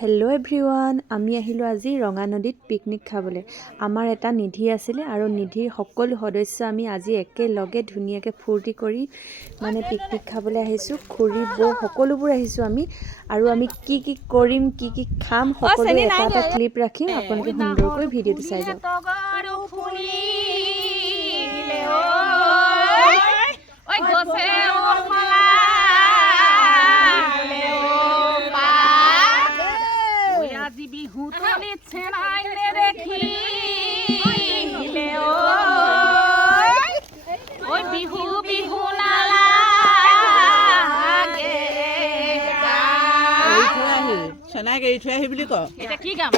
Hello' everyone, আমি আহিলোঁ আজি ৰঙা নদীত পিকনিক খাবলৈ। আমাৰ এটা নিধি আছিলে আৰু নিধিৰ সকলো সদস্য আমি আজি একেলগে ধুনীয়াকৈ ফূৰ্তি কৰি মানে পিকনিক খাবলৈ আহিছোঁ। খুৰী বৌ সকলোবোৰ আহিছোঁ আমি, আৰু আমি কি কি কৰিম কি কি খাম সকলো এটা এটা ক্লিপ ৰাখিম। আপোনালোকে সুন্দৰকৈ ভিডিঅ'টো চাই যাওক। এৰি থৈ আহি বুলি ক এটা কি গাম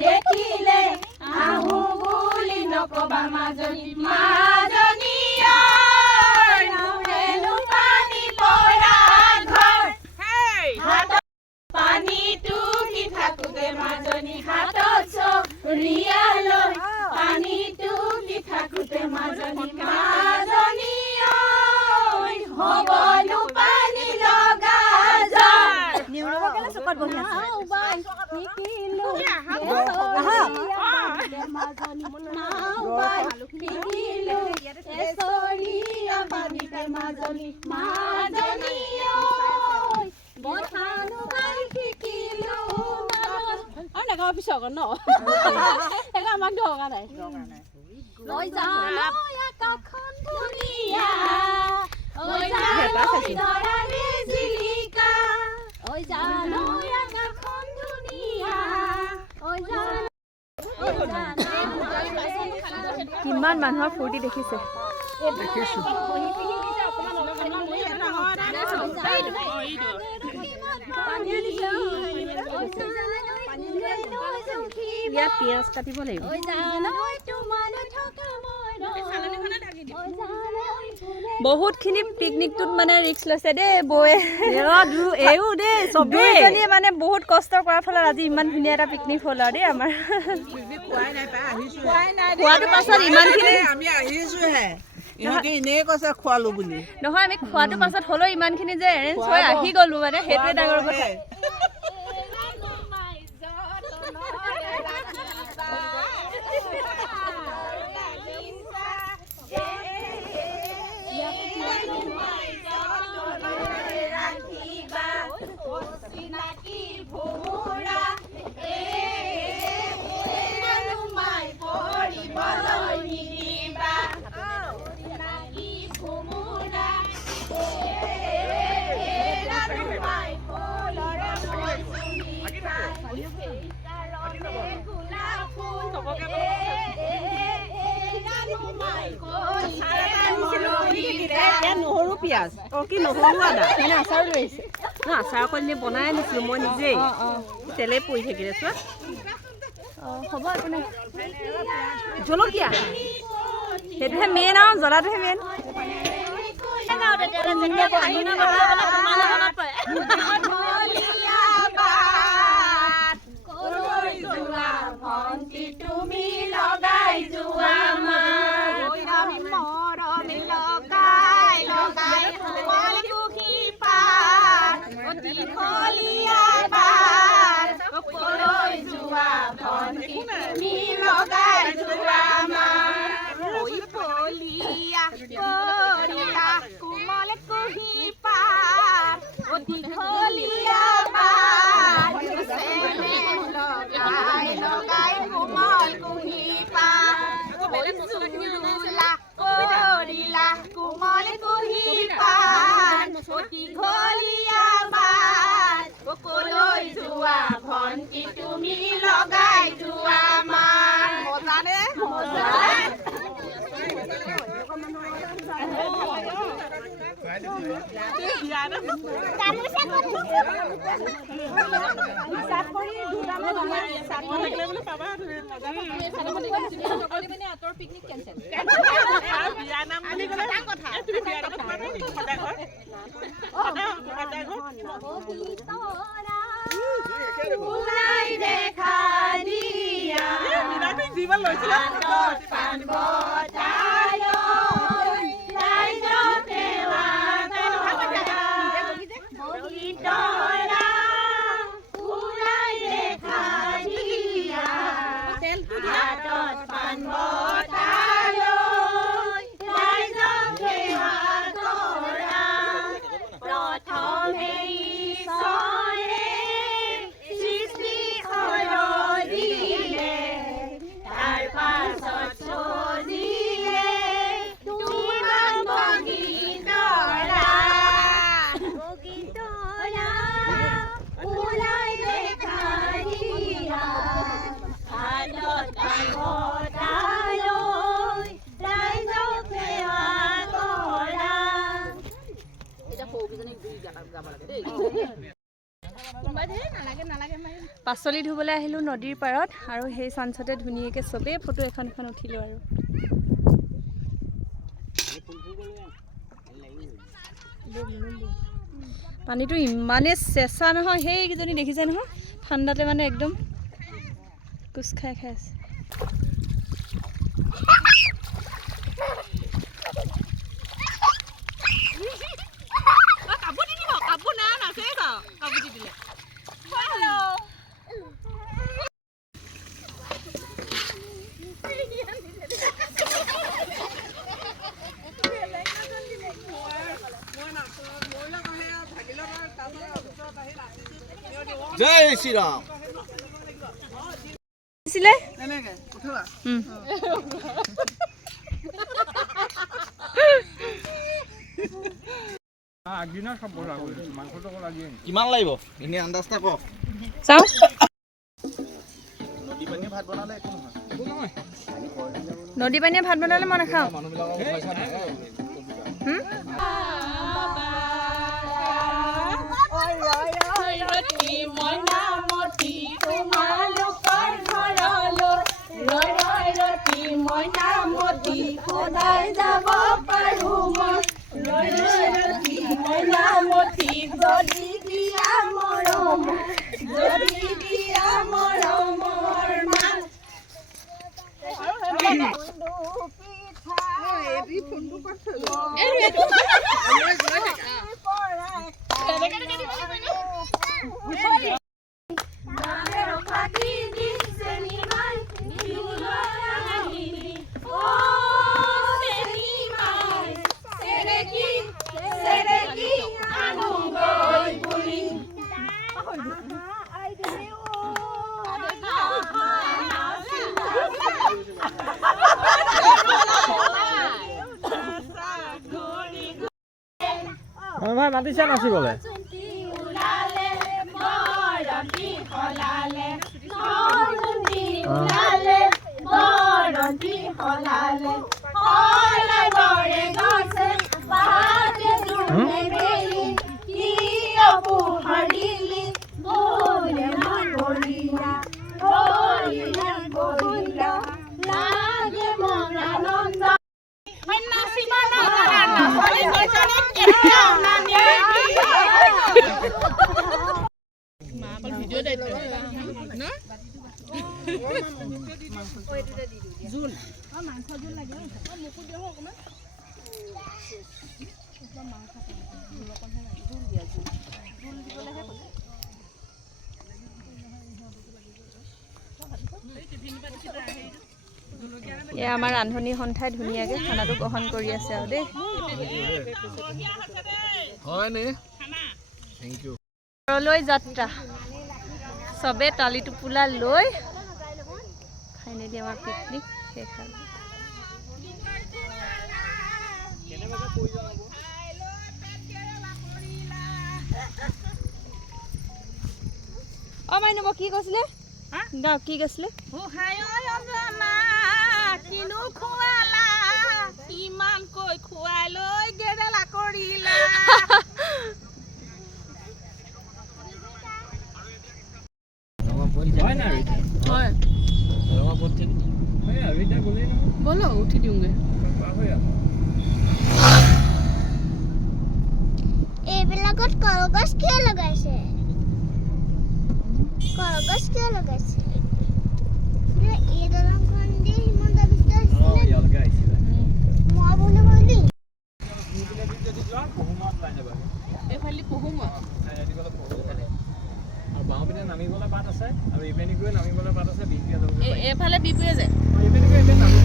দেখিলে আহো বুলি নকবা মাজনী মাজনীয়া পানী পৰা ঘৰ পানীটো কি থাকোতে মাজনী হাতত চৰিয়ালৈ পানীটো কি থাকোতে মাজনী মাজনীয়া হবনো পানী লগা পিছক ন আমাক দৰকাৰ নাই কিমান মানুহৰ ফূৰ্তি দেখিছে। ইয়াত পিঁয়াজ কাটিব লাগিব। বহুতখিনি পিকনিকটোত মানে ৰিস্ক লৈছে দেই বৌয়ে। চবেই মানে বহুত কষ্ট কৰাৰ ফলত আজি ইমান ধুনীয়া এটা পিকনিক হ'ল আৰু দেই আমাৰ। খোৱাটো পাছত ইমানখিনি আমি আহিছোহে, ইহঁতে এনেই কৈছে খোৱালো বুলি। নহয়, আমি খোৱাটো পাছত হ'লেও ইমানখিনি যে এৰেঞ্জ হৈ আহি গ'লো মানে সেইটোৱে ডাঙৰ কথা। নহৰু পিঁয়াজ কি নহৰু আদা আচাৰ লৈ আহিছে। আচাৰ অকণ বনাই আনিছিলো মই নিজেই, তেলে পৰি থাকিলে চোৱা। হ'ব একো নাই। জলকীয়া সেইটোহে মেইন আৰু জ্বলাটোহে মেইন। তুমি লগাই যোৱা মৰমী লগাই লগাই কোমল কুহি পাত দীঘলীয়া বাট কলৈ যোৱা ভণ্টি তুমি লগাই যোৱা পলিয়া কৰিলা কোমল কুহি পাত দীঘলীয়া বাট লগাই লগাই কোমল কুহি পাত কৰিলা কোমল কুহি পাত দীঘলীয়া বাট কলৈ যোৱা ভণ্টি তুমি লগাই যোৱা মজানে মজা ওলাই দেখা দিয়া পাণ বটালৈ ৰাইজকে বগীতৰা ওলাই দেখা দিয়া হাতত পাণ বটালৈ ৰাইজকে কৰা প্ৰথমে ঈশ্বৰে সৃষ্টি দিলে তাৰ পাছত চলিলে তোমাৰ বগীতৰা ওলাই দেখা দিয়া হাতত পাণ বটালৈ ৰাইজক সেৱা কৰা পাচলি ধুবলৈ আহিলোঁ নদীৰ পাৰত আৰু সেই চাঞ্চতে ধুনীয়াকৈ চবেই ফটো এখন উঠিলোঁ আৰু পানীটো ইমানেই চেঁচা নহয় সেইকেইজনী দেখিছে নহয় ঠাণ্ডাতে মানে একদম কোচ খাই খাই আছে জয় শ্ৰীৰাম দিছিলে কিমান লাগিব এনে আন্দাজটা কওক চাওঁ নদী পানীয়ে ভাত বনালে একো নহয় নদী পানীয়ে ভাত বনালে মই নাখাওঁ মইনামতি তোমালোকৰ ঘৰলৈ ৰৈ ৰতি মইনামতি সদায় যাব পাৰোঁ মই ৰৈ ৰতি মইনামতি যদি দিয়া মৰমৰ মান ভাই মাতিছে নাচিবলে নাচিবা কেতিয়াও নানিবি এয়া আমাৰ ৰান্ধনী সন্থাই ধুনীয়াকৈ খানাটো গ্ৰহণ কৰি আছে আৰু দেই হয়নে থেংক ইউ ঘৰলৈ যাত্ৰা চবে তালি টোপোলা লৈ ফাইনেলি আমাৰ পিকনিক শেষ হ'ল অ মাইনব কি কৈছিলে গাঁও কি কৈছিলে কিনো খুৱালা ইমান কৈ খুৱাই লৈ গেৰেলা কৰিলা বলো উঠি দিওঁগে এইবিলাকত কলগছ কিয় লগাইছে কলগছ কিয় লগাইছে এই দলংখন দি হিমন্ত বিশ্ব মই বুলি কৈলি এইফালে পহুমা বাওঁপিনে নামিবলৈ বাট আছে আৰু ইপিনে গৈ নামিবলৈ বাট আছে বিহপুৰীয়া এইফালে বিপুৱে যায় ইপিনে গৈ নামি